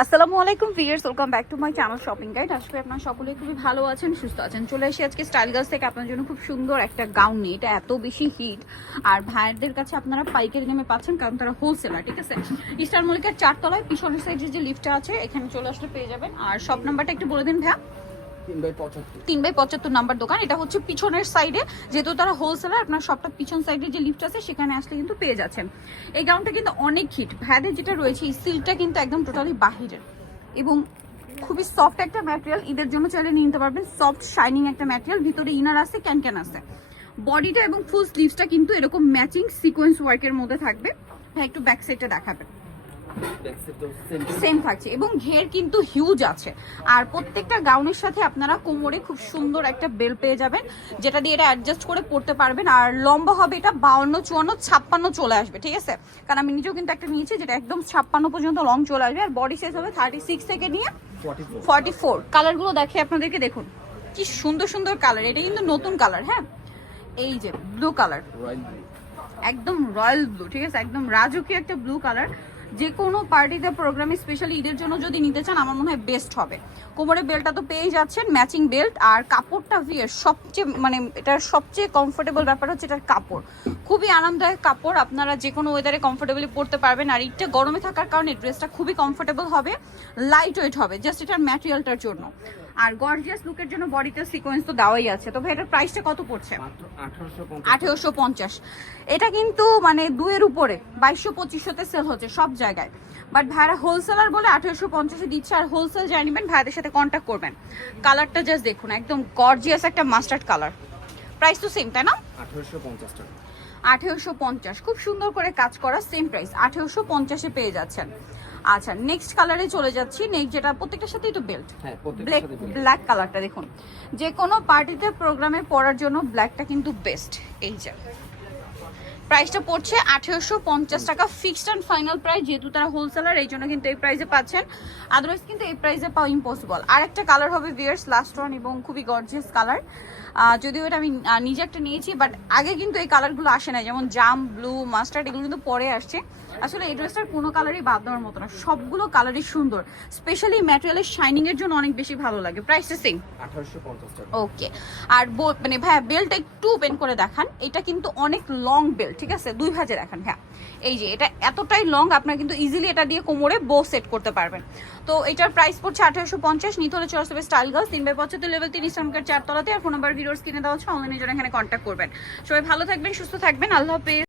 আসসালামু আলাইকুম viewers, welcome back to my channel shopping guide. আজকে আপনারা সকলে খুবই ভালো আছেন, সুস্থ আছেন। চলে এসে আজকে স্টাইল গার্লস থেকে আপনার জন্য খুব সুন্দর একটা গাউন নিয়ে। এটা এত বেশি হিট, আর ভাইয়ারদের কাছে আপনারা পাইকারি দামে পাচ্ছেন, কারণ তারা হোলসেলার। ঠিক আছে, ইস্টার মল্লিকার 4 তলায় পিছনের সাইডে যে লিফটটা আছে এখানে চলে আসলে পেয়ে যাবেন। আর শপ নাম্বারটা একটু বলে দিন ভাইয়া। 3/75 নাম্বার দোকান। এটা হচ্ছে পিছনের সাইডে, যেহেতু তারা হোলসেলার, আপনার সবটা পিছন সাইডে যে লিফট আছে সেখানে আসলে কিন্তু পেয়ে যাচ্ছেন। এই গাউনটা কিন্তু অনেক হিট। ভাইয়াদের যেটা রয়েছে এই সিল্কটা কিন্তু একদম টোটালি বাহিরের এবং খুবই সফট একটা ম্যাটেরিয়াল। ঈদের জন্য চাইলে নিয়ে নিতে পারবেন। সফট শাইনিং একটা ম্যাটেরিয়াল, ভিতরে ইনার আছে, ক্যান আছে। বডিটা এবং ফুল স্লিভসটা কিন্তু এরকম ম্যাচিং সিকোয়েন্স ওয়ার্কের মধ্যে থাকবে। ভাই একটু ব্যাক সাইডটা দেখাবেন। সেম থাকছে এবং ঘের কিন্তু হিউজ আছে। আর প্রত্যেকটা গাউনের সাথে আপনারা কোমরে খুব সুন্দর একটা বেল্ট পেয়ে যাবেন, যেটা দিয়ে এটা অ্যাডজাস্ট করে পড়তে পারবেন। আর লম্বা হবে এটা 52, 54, 56 চলে আসবে। ঠিক আছে, কারণ আমি নিজেও কিন্তু একটা নিয়েছি যেটা একদম 56 পর্যন্ত লং চলে আসবে। আর বডি সাইজ হবে 36 থেকে নিয়ে 44। কালারগুলো দেখে আপনাদেরকে, দেখুন কি সুন্দর সুন্দর কালার। এটা কিন্তু নতুন কালার। হ্যাঁ, এই যে ব্লু কালার, একদম রয়্যাল ব্লু। ঠিক আছে, একদম রাজকীয় একটা ব্লু কালার। যে কোনো পার্টিতে, প্রোগ্রামে, স্পেশালি ঈদের জন্য যদি নিতে চান আমার মনে হয় বেস্ট হবে। কোমরে বেল্টটা তো পেয়ে যাচ্ছেন, ম্যাচিং বেল্ট। আর কাপড়টা ভিয়ার সবচেয়ে এটার সবচেয়ে কমফোর্টেবল ব্যাপার হচ্ছে এটার কাপড়। খুবই আরামদায়ক কাপড়, আপনারা যে কোনো ওয়েদারে কমফোর্টেবলি পরতে পারবেন। আর ঈদটা গরমে থাকার কারণে ড্রেসটা খুবই কমফোর্টেবল হবে, লাইট ওয়েট হবে জাস্ট এটার ম্যাটেরিয়ালটার জন্য। আর গর্জিয়াস লুকের জন্য বডিতে সিকোয়েন্স তো দেওয়াই আছে। তো ভাই এটার প্রাইসটা কত পড়ছে? 1850। এটা কিন্তু 2-এর উপরে 2200-2500-তে সেল হচ্ছে সব জায়গায়, বাট ভাইরা হোলসেলার বলে 1850-এ দিচ্ছে। আর হোলসেল যারা নেবেন ভাইদের সাথে কন্ট্যাক্ট করবেন। কালারটা জাস্ট দেখুন, একদম গর্জিয়াস একটা মাস্টার্ড কালার। প্রাইস তো সেম, তাই না? 1850 টাকা। 1850, খুব সুন্দর করে কাজ করা, সেম প্রাইস 1850-এ পেয়ে যাচ্ছেন। আচ্ছা, নেক্সট কালারে চলে যাচ্ছি। নেক্সট যেটা প্রত্যেকটার সাথেই তো বেল্ট, ব্ল্যাক কালারটা দেখুন। যে কোনো পার্টিতে, প্রোগ্রামে পরার জন্য ব্ল্যাকটা কিন্তু বেস্ট। এই যে প্রাইসটা পড়ছে 1850 টাকা, ফিক্সড অ্যান্ড ফাইনাল প্রাইস। যেহেতু তারা হোলসেলার এই জন্য কিন্তু এই প্রাইসে পাচ্ছেন, আদারওয়াইজ কিন্তু এই প্রাইসে পাওয়া ইম্পসিবল। আর একটা কালার হবে ভিয়ার্স, লাস্ট ওয়ান, এবং খুবই গর্জিয়াস কালার। যদিও এটা আমি নিজে একটা নিয়েছি, বাট আগে কিন্তু এই কালারগুলো আসে না, যেমন জাম, ব্লু, মাস্টার্ড, এগুলো কিন্তু পরে আসছে। আসলে এই ড্রেসটার কোনো কালারই বাদ দেওয়ার মতো না, সবগুলো কালারই সুন্দর। স্পেশালি ম্যাটেরিয়ালের শাইনিং এর জন্য অনেক বেশি ভালো লাগে। প্রাইসটা সেম 1850 টাকা। ওকে। আর ভাইয়া বেল্টটা একটু ওপেন করে দেখান। এটা কিন্তু অনেক লং বেল্ট। ঠিক আছে, 2 ভাঁজে দেখান। হ্যাঁ, এই যে এটা এতটাই লং, আপনার কিন্তু ইজিলি এটা দিয়ে কোমরে বো সেট করতে পারবেন। তো এটার প্রাইস পড়ছে 1850। নিতে হলে চলে আসবে স্টাইল গার্লস, 3/75 লেভেল 3 ইস্টার্নকার 4 তলাতে। আর ফোন নাম্বার ভিডিওস কিনে দেওয়া হচ্ছে, অনলাইনে যারা এখানে কন্ট্যাক্ট করবেন। সবাই ভালো থাকবেন, সুস্থ থাকবেন, আল্লাহ হাফেজ।